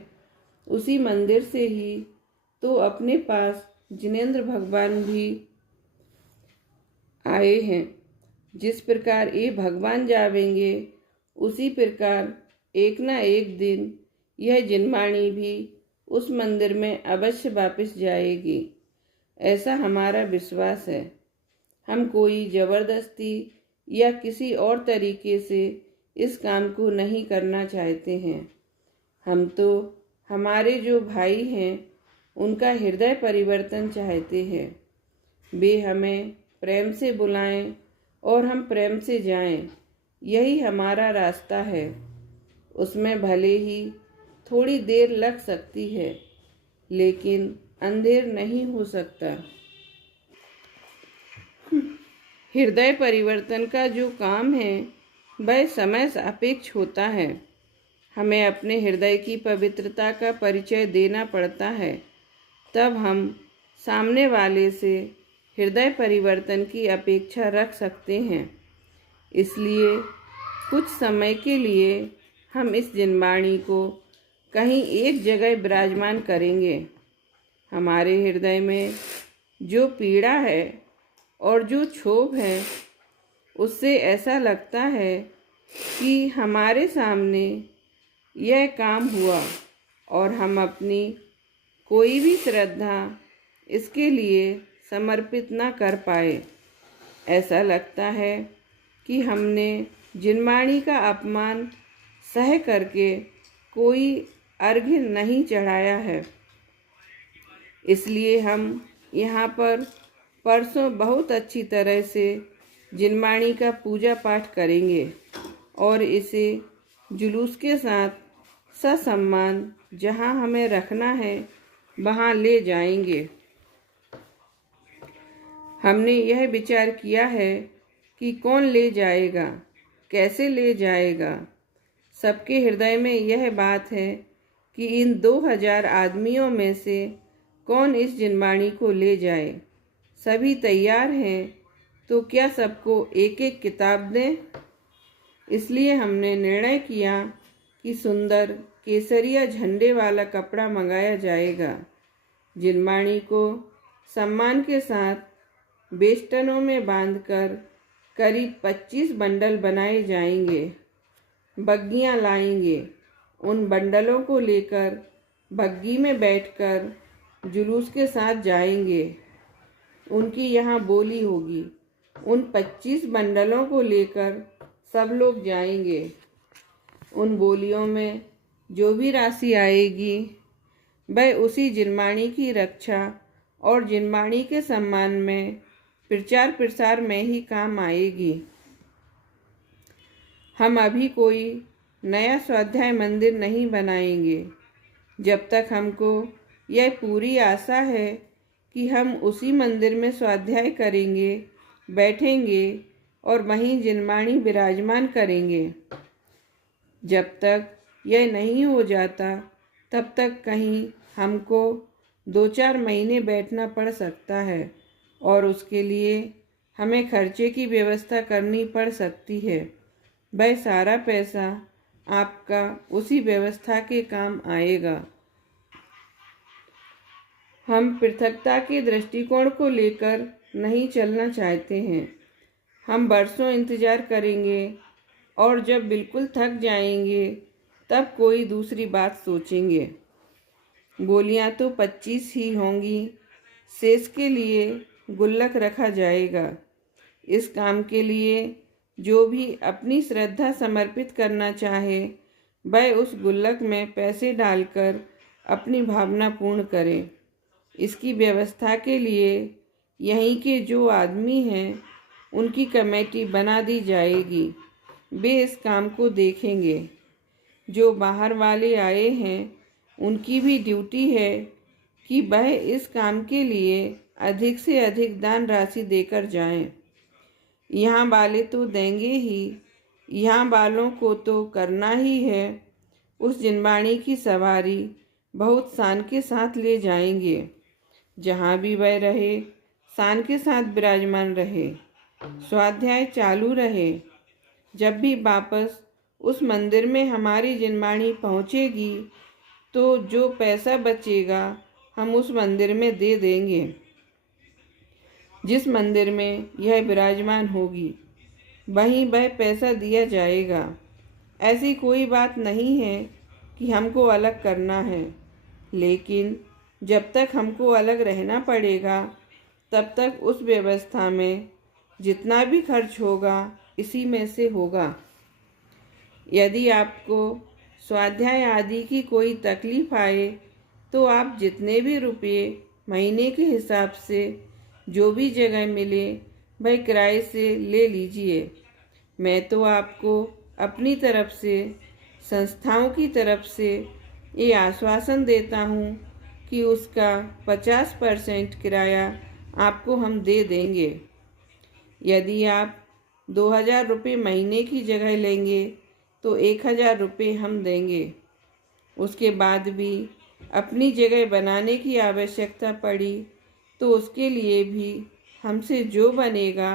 उसी मंदिर से ही तो अपने पास जिनेंद्र भगवान भी आए हैं। जिस प्रकार ये भगवान जावेंगे उसी प्रकार एक न एक दिन यह जिनवाणी भी उस मंदिर में अवश्य वापस जाएगी, ऐसा हमारा विश्वास है। हम कोई जबरदस्ती या किसी और तरीके से इस काम को नहीं करना चाहते हैं। हम तो हमारे जो भाई हैं उनका हृदय परिवर्तन चाहते हैं। वे हमें प्रेम से बुलाएं और हम प्रेम से जाएं, यही हमारा रास्ता है। उसमें भले ही थोड़ी देर लग सकती है, लेकिन अंधेर नहीं हो सकता। हृदय परिवर्तन का जो काम है वह समय सापेक्ष होता है। हमें अपने हृदय की पवित्रता का परिचय देना पड़ता है, तब हम सामने वाले से हृदय परिवर्तन की अपेक्षा रख सकते हैं। इसलिए कुछ समय के लिए हम इस जिनवाणी को कहीं एक जगह विराजमान करेंगे। हमारे हृदय में जो पीड़ा है और जो क्षोभ है, उससे ऐसा लगता है कि हमारे सामने यह काम हुआ और हम अपनी कोई भी श्रद्धा इसके लिए समर्पित न कर पाए। ऐसा लगता है कि हमने जिनवाणी का अपमान सह करके कोई अर्घ्य नहीं चढ़ाया है। इसलिए हम यहाँ पर परसों बहुत अच्छी तरह से जिनवाणी का पूजा पाठ करेंगे और इसे जुलूस के साथ ससम्मान जहाँ हमें रखना है वहाँ ले जाएंगे। हमने यह विचार किया है कि कौन ले जाएगा, कैसे ले जाएगा। सबके हृदय में यह बात है कि इन 2000 आदमियों में से कौन इस जिनवाणी को ले जाए। सभी तैयार हैं तो क्या सबको एक एक किताब दें। इसलिए हमने निर्णय किया कि सुंदर केसरिया झंडे वाला कपड़ा मंगाया जाएगा। जिनवाणी को सम्मान के साथ बेस्टनों में बांधकर करीब 25 बंडल बनाए जाएंगे। बग्गियां लाएंगे। उन बंडलों को लेकर बग्गी में बैठकर जुलूस के साथ जाएंगे। उनकी यहाँ बोली होगी। उन 25 बंडलों को लेकर सब लोग जाएंगे। उन बोलियों में जो भी राशि आएगी वह उसी जिनवाणी की रक्षा और जिनवाणी के सम्मान में प्रचार प्रसार में ही काम आएगी। हम अभी कोई नया स्वाध्याय मंदिर नहीं बनाएंगे जब तक हमको यह पूरी आशा है कि हम उसी मंदिर में स्वाध्याय करेंगे, बैठेंगे और वहीं जिनवाणी विराजमान करेंगे। जब तक यह नहीं हो जाता तब तक कहीं हमको 2-4 महीने बैठना पड़ सकता है और उसके लिए हमें खर्चे की व्यवस्था करनी पड़ सकती है। वह सारा पैसा आपका उसी व्यवस्था के काम आएगा। हम पृथकता के दृष्टिकोण को लेकर नहीं चलना चाहते हैं। हम वर्षों इंतजार करेंगे और जब बिल्कुल थक जाएंगे तब कोई दूसरी बात सोचेंगे। बोलियां तो 25 ही होंगी। शेष के लिए गुल्लक रखा जाएगा। इस काम के लिए जो भी अपनी श्रद्धा समर्पित करना चाहे वह उस गुल्लक में पैसे डालकर अपनी भावना पूर्ण करे। इसकी व्यवस्था के लिए यहीं के जो आदमी हैं उनकी कमेटी बना दी जाएगी। वे इस काम को देखेंगे। जो बाहर वाले आए हैं उनकी भी ड्यूटी है कि वह इस काम के लिए अधिक से अधिक दान राशि देकर जाएं। यहाँ वाले तो देंगे ही, यहाँ वालों को तो करना ही है। उस जिनवाणी की सवारी बहुत शान के साथ ले जाएंगे। जहाँ भी वह रहे शान के साथ विराजमान रहे, स्वाध्याय चालू रहे। जब भी वापस उस मंदिर में हमारी जिनवाणी पहुँचेगी तो जो पैसा बचेगा हम उस मंदिर में दे देंगे। जिस मंदिर में यह विराजमान होगी वहीं वह पैसा दिया जाएगा। ऐसी कोई बात नहीं है कि हमको अलग करना है, लेकिन जब तक हमको अलग रहना पड़ेगा तब तक उस व्यवस्था में जितना भी खर्च होगा इसी में से होगा। यदि आपको स्वाध्याय आदि की कोई तकलीफ आए तो आप जितने भी रुपये महीने के हिसाब से जो भी जगह मिले वह किराए से ले लीजिए। मैं तो आपको अपनी तरफ से, संस्थाओं की तरफ से ये आश्वासन देता हूँ कि उसका 50% किराया आपको हम दे देंगे। यदि आप 2000 रुपये महीने की जगह लेंगे तो 1000 रुपये हम देंगे। उसके बाद भी अपनी जगह बनाने की आवश्यकता पड़ी तो उसके लिए भी हमसे जो बनेगा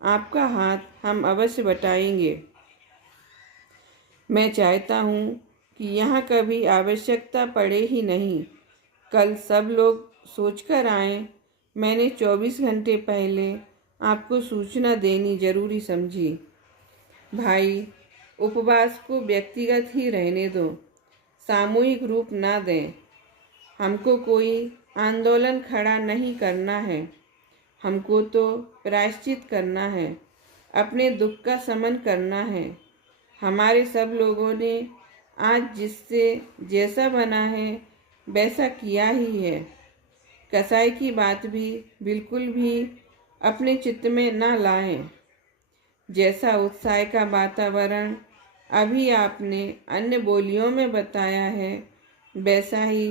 आपका हाथ हम अवश्य बटाएंगे। मैं चाहता हूँ कि यहाँ कभी आवश्यकता पड़े ही नहीं। कल सब लोग सोचकर आएं। मैंने 24 घंटे पहले आपको सूचना देनी जरूरी समझी। भाई, उपवास को व्यक्तिगत ही रहने दो। सामूहिक रूप ना दें। हमको कोई आंदोलन खड़ा नहीं करना है, हमको तो प्रायश्चित करना है, अपने दुख का शमन करना है। हमारे सब लोगों ने आज जिससे जैसा बना है वैसा किया ही है। कसाई की बात भी बिल्कुल भी अपने चित्त में ना लाएं। जैसा उत्साह का वातावरण अभी आपने अन्य बोलियों में बताया है, वैसा ही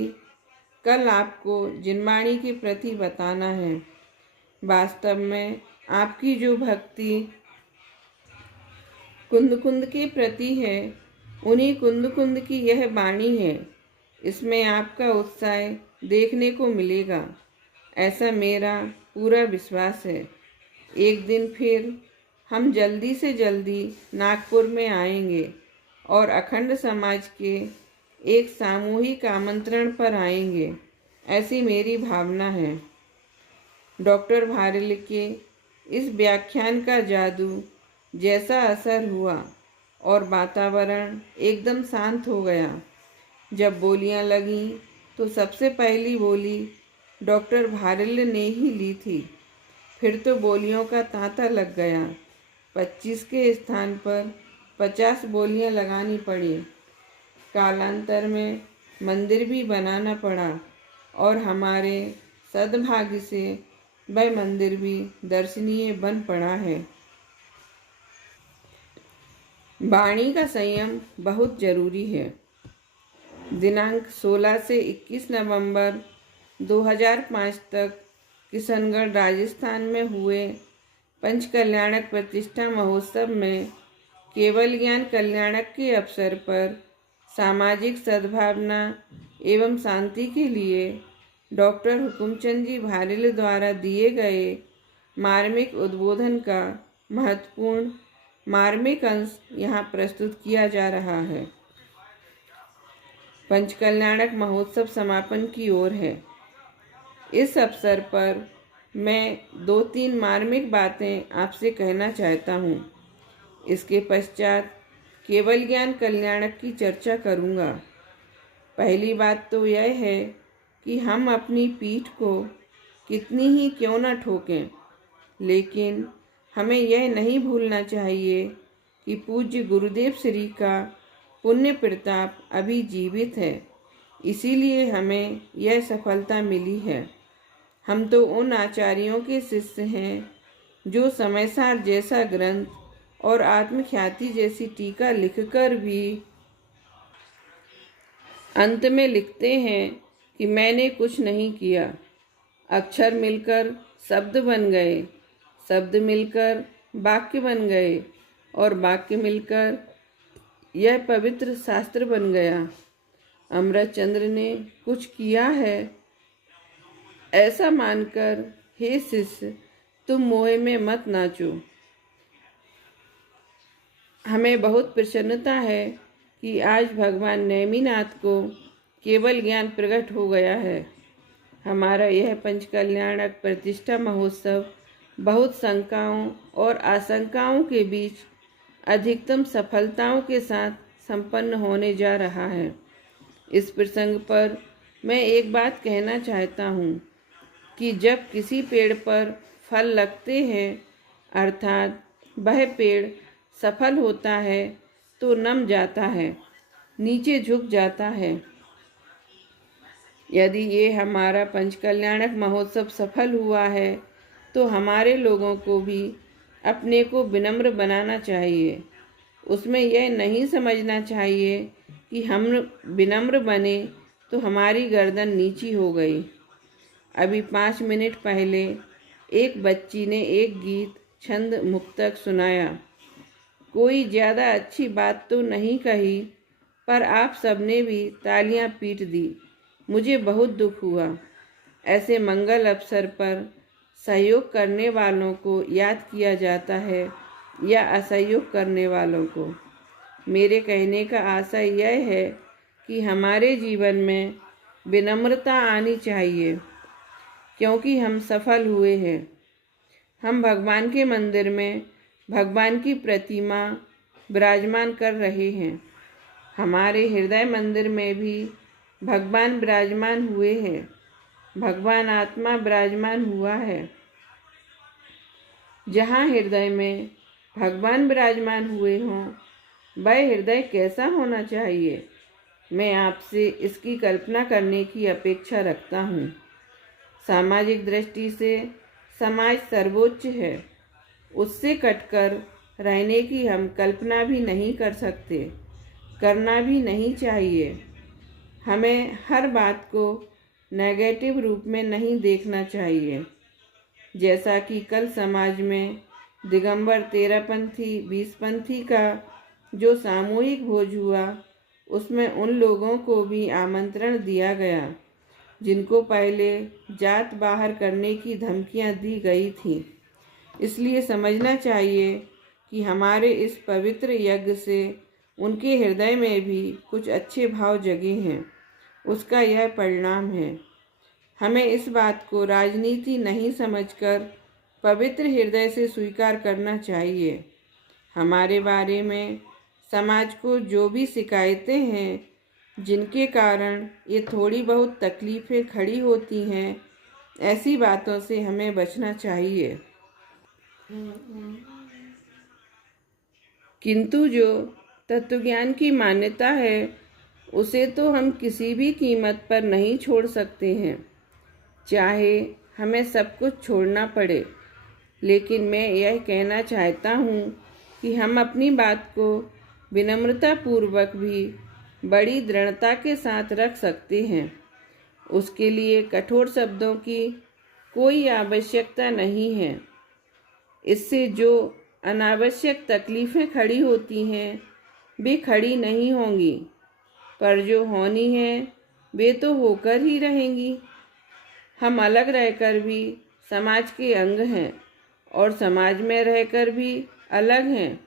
कल आपको जिनवाणी के प्रति बताना है। वास्तव में आपकी जो भक्ति कुंद कुंद के प्रति है, उन्हीं कुंद कुंद की यह वाणी है। इसमें आपका उत्साह देखने को मिलेगा, ऐसा मेरा पूरा विश्वास है। एक दिन फिर हम जल्दी से जल्दी नागपुर में आएंगे और अखंड समाज के एक सामूहिक आमंत्रण पर आएंगे, ऐसी मेरी भावना है। डॉक्टर भारेल के इस व्याख्यान का जादू जैसा असर हुआ और वातावरण एकदम शांत हो गया। जब बोलियां लगीं तो सबसे पहली बोली डॉक्टर भारेल ने ही ली थी। फिर तो बोलियों का तांता लग गया। 25 के स्थान पर 50 बोलियां लगानी पड़ी। कालांतर में मंदिर भी बनाना पड़ा और हमारे सद्भाग्य से वह मंदिर भी दर्शनीय बन पड़ा है। वाणी का संयम बहुत जरूरी है। दिनांक 16 से 21 नवंबर 2005 तक किशनगढ़ राजस्थान में हुए पंचकल्याणक प्रतिष्ठा महोत्सव में केवल ज्ञान कल्याणक के अवसर पर सामाजिक सद्भावना एवं शांति के लिए डॉक्टर हुकुमचंद जी भारेल द्वारा दिए गए मार्मिक उद्बोधन का महत्वपूर्ण मार्मिक अंश यहाँ प्रस्तुत किया जा रहा है। पंचकल्याणक महोत्सव समापन की ओर है। इस अवसर पर मैं 2-3 मार्मिक बातें आपसे कहना चाहता हूँ। इसके पश्चात केवल ज्ञान कल्याणक की चर्चा करूँगा। पहली बात तो यह है कि हम अपनी पीठ को कितनी ही क्यों न ठोकें, लेकिन हमें यह नहीं भूलना चाहिए कि पूज्य गुरुदेव श्री का पुण्य प्रताप अभी जीवित है, इसीलिए हमें यह सफलता मिली है। हम तो उन आचार्यों के शिष्य हैं जो समयसार जैसा ग्रंथ और आत्मख्याति जैसी टीका लिखकर भी अंत में लिखते हैं कि मैंने कुछ नहीं किया। अक्षर मिलकर शब्द बन गए, शब्द मिलकर वाक्य बन गए और वाक्य मिलकर यह पवित्र शास्त्र बन गया। अमृतचंद्र ने कुछ किया है ऐसा मानकर हे शिष्य तुम मोह में मत नाचो। हमें बहुत प्रसन्नता है कि आज भगवान नेमिनाथ को केवल ज्ञान प्रकट हो गया है। हमारा यह पंचकल्याणक प्रतिष्ठा महोत्सव बहुत शंकाओं और आशंकाओं के बीच अधिकतम सफलताओं के साथ संपन्न होने जा रहा है। इस प्रसंग पर मैं एक बात कहना चाहता हूँ कि जब किसी पेड़ पर फल लगते हैं, अर्थात वह पेड़ सफल होता है, तो नम जाता है, नीचे झुक जाता है। यदि ये हमारा पंचकल्याणक महोत्सव सफल हुआ है तो हमारे लोगों को भी अपने को विनम्र बनाना चाहिए। उसमें यह नहीं समझना चाहिए कि हम विनम्र बने तो हमारी गर्दन नीची हो गई। अभी 5 मिनट पहले एक बच्ची ने एक गीत छंद मुक्तक सुनाया। कोई ज़्यादा अच्छी बात तो नहीं कही, पर आप सबने भी तालियां पीट दी। मुझे बहुत दुख हुआ। ऐसे मंगल अवसर पर सहयोग करने वालों को याद किया जाता है या असहयोग करने वालों को। मेरे कहने का आशय यह है कि हमारे जीवन में विनम्रता आनी चाहिए, क्योंकि हम सफल हुए हैं। हम भगवान के मंदिर में भगवान की प्रतिमा विराजमान कर रहे हैं। हमारे हृदय मंदिर में भी भगवान विराजमान हुए हैं। भगवान आत्मा विराजमान हुआ है। जहाँ हृदय में भगवान विराजमान हुए हों, वह हृदय कैसा होना चाहिए, मैं आपसे इसकी कल्पना करने की अपेक्षा रखता हूँ। सामाजिक दृष्टि से समाज सर्वोच्च है। उससे कटकर रहने की हम कल्पना भी नहीं कर सकते, करना भी नहीं चाहिए। हमें हर बात को नेगेटिव रूप में नहीं देखना चाहिए। जैसा कि कल समाज में दिगंबर 13पंथी 20पंथी का जो सामूहिक भोज हुआ, उसमें उन लोगों को भी आमंत्रण दिया गया जिनको पहले जात बाहर करने की धमकियां दी गई थीं। इसलिए समझना चाहिए कि हमारे इस पवित्र यज्ञ से उनके हृदय में भी कुछ अच्छे भाव जगे हैं। उसका यह परिणाम है। हमें इस बात को राजनीति नहीं समझकर पवित्र हृदय से स्वीकार करना चाहिए। हमारे बारे में समाज को जो भी शिकायतें हैं, जिनके कारण ये थोड़ी बहुत तकलीफ़ें खड़ी होती हैं, ऐसी बातों से हमें बचना चाहिए। किंतु जो तत्वज्ञान की मान्यता है, उसे तो हम किसी भी कीमत पर नहीं छोड़ सकते हैं, चाहे हमें सब कुछ छोड़ना पड़े। लेकिन मैं यह कहना चाहता हूँ कि हम अपनी बात को विनम्रतापूर्वक भी बड़ी दृढ़ता के साथ रख सकते हैं। उसके लिए कठोर शब्दों की कोई आवश्यकता नहीं है। इससे जो अनावश्यक तकलीफ़ें खड़ी होती हैं, वे खड़ी नहीं होंगी, पर जो होनी हैं वे तो होकर ही रहेंगी। हम अलग रहकर भी समाज के अंग हैं और समाज में रहकर भी अलग हैं।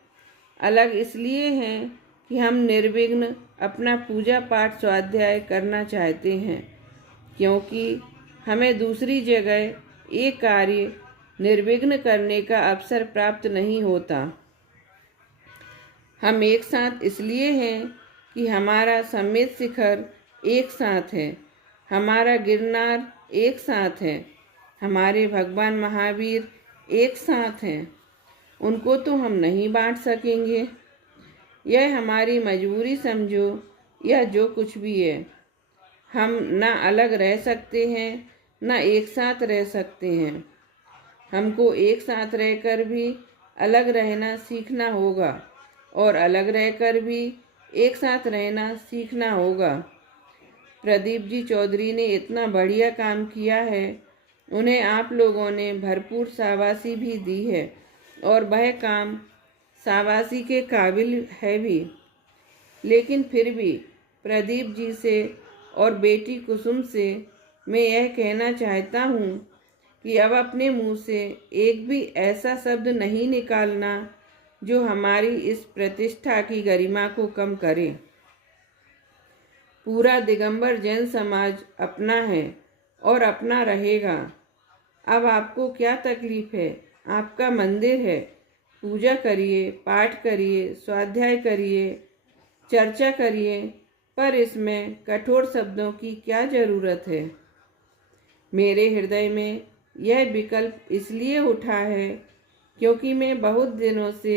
अलग इसलिए हैं कि हम निर्विघ्न अपना पूजा पाठ स्वाध्याय करना चाहते हैं, क्योंकि हमें दूसरी जगह ये कार्य निर्विघ्न करने का अवसर प्राप्त नहीं होता। हम एक साथ इसलिए हैं कि हमारा सम्मित शिखर एक साथ है, हमारा गिरनार एक साथ है, हमारे भगवान महावीर एक साथ हैं। उनको तो हम नहीं बांट सकेंगे। यह हमारी मजबूरी समझो या जो कुछ भी है। हम ना अलग रह सकते हैं, ना एक साथ रह सकते हैं। हमको एक साथ रहकर भी अलग रहना सीखना होगा और अलग रहकर भी एक साथ रहना सीखना होगा। प्रदीप जी चौधरी ने इतना बढ़िया काम किया है। उन्हें आप लोगों ने भरपूर शाबाशी भी दी है और वह काम शाबाशी के काबिल है भी। लेकिन फिर भी प्रदीप जी से और बेटी कुसुम से मैं यह कहना चाहता हूँ कि अब अपने मुंह से एक भी ऐसा शब्द नहीं निकालना जो हमारी इस प्रतिष्ठा की गरिमा को कम करे। पूरा दिगंबर जैन समाज अपना है और अपना रहेगा। अब आपको क्या तकलीफ है? आपका मंदिर है, पूजा करिए, पाठ करिए, स्वाध्याय करिए, चर्चा करिए, पर इसमें कठोर शब्दों की क्या ज़रूरत है? मेरे हृदय में यह विकल्प इसलिए उठा है क्योंकि मैं बहुत दिनों से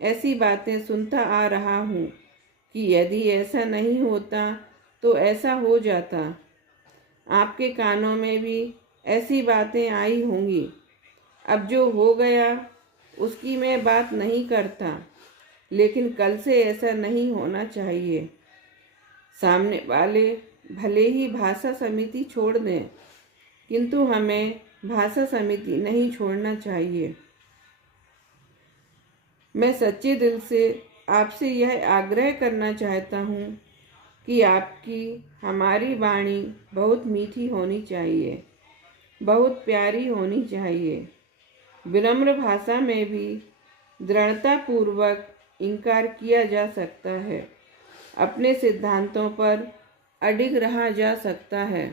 ऐसी बातें सुनता आ रहा हूँ कि यदि ऐसा नहीं होता तो ऐसा हो जाता। आपके कानों में भी ऐसी बातें आई होंगी। अब जो हो गया उसकी मैं बात नहीं करता, लेकिन कल से ऐसा नहीं होना चाहिए। सामने वाले भले ही भाषा समिति छोड़ दें, किंतु हमें भाषा समिति नहीं छोड़ना चाहिए। मैं सच्चे दिल से आपसे यह आग्रह करना चाहता हूँ कि आपकी हमारी वाणी बहुत मीठी होनी चाहिए, बहुत प्यारी होनी चाहिए। विनम्र भाषा में भी दृढ़तापूर्वक इनकार किया जा सकता है। अपने सिद्धांतों पर अडिग रहा जा सकता है।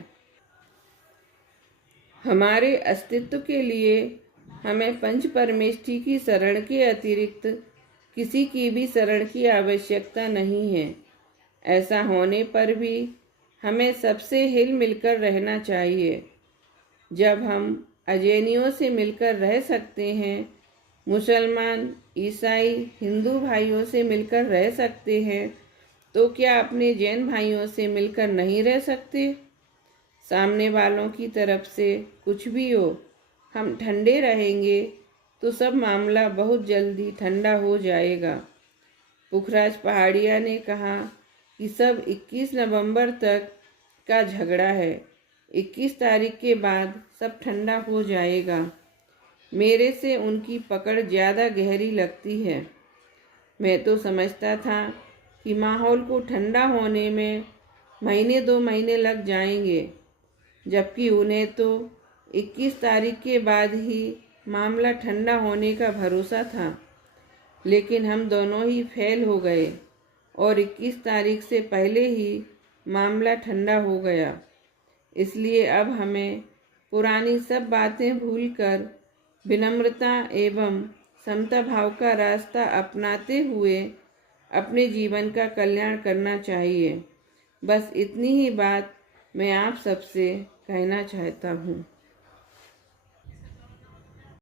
हमारे अस्तित्व के लिए हमें पंच परमेष्ठी की शरण के अतिरिक्त किसी की भी शरण की आवश्यकता नहीं है। ऐसा होने पर भी हमें सबसे हिल मिलकर रहना चाहिए। जब हम अजैनियों से मिलकर रह सकते हैं, मुसलमान, ईसाई, हिंदू भाइयों से मिलकर रह सकते हैं, तो क्या अपने जैन भाइयों से मिलकर नहीं रह सकते? सामने वालों की तरफ से कुछ भी हो, हम ठंडे रहेंगे तो सब मामला बहुत जल्दी ठंडा हो जाएगा। पुखराज पहाड़िया ने कहा कि सब 21 नवंबर तक का झगड़ा है, 21 तारीख के बाद सब ठंडा हो जाएगा। मेरे से उनकी पकड़ ज़्यादा गहरी लगती है। मैं तो समझता था कि माहौल को ठंडा होने में महीने 2 महीने लग जाएंगे, जबकि उन्हें तो 21 तारीख के बाद ही मामला ठंडा होने का भरोसा था। लेकिन हम दोनों ही फेल हो गए और 21 तारीख से पहले ही मामला ठंडा हो गया। इसलिए अब हमें पुरानी सब बातें भूलकर विनम्रता एवं समता भाव का रास्ता अपनाते हुए अपने जीवन का कल्याण करना चाहिए। बस इतनी ही बात मैं आप सबसे कहना चाहता हूँ।